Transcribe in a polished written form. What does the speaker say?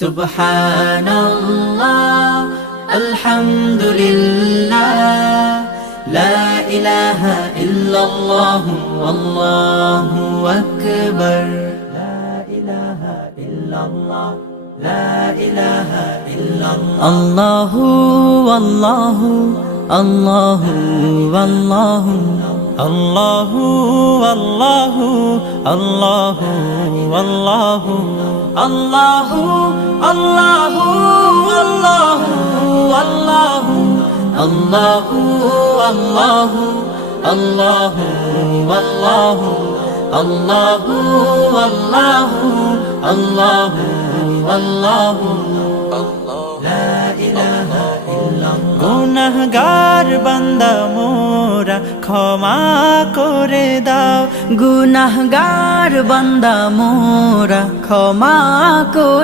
সুবহানাল্লাহ আলহামদুলিল্লাহ লা ইলাহা ইল্লাল্লাহ আল্লাহু আকবার লা ইলাহা ইল্লাল্লাহ লা ইলাহা ইল্লাল্লাহ আল্লাহু আল্লাহু আল্লাহু আল্লাহু আল্লাহু আল্লাহু আল্লাহু আল্লাহু আল্লাহু আল্লাহু আল্লাহু আল্লাহু আল্লাহু আল্লাহু আল্লাহু আল্লাহু আল্লাহু আল্লাহু লা ইলাহা ইল্লাল্লাহ গুনাহগার বান্দা মোরা ক্ষমা করে দাও গুনাহগার বান্দা মোরা ক্ষমা করে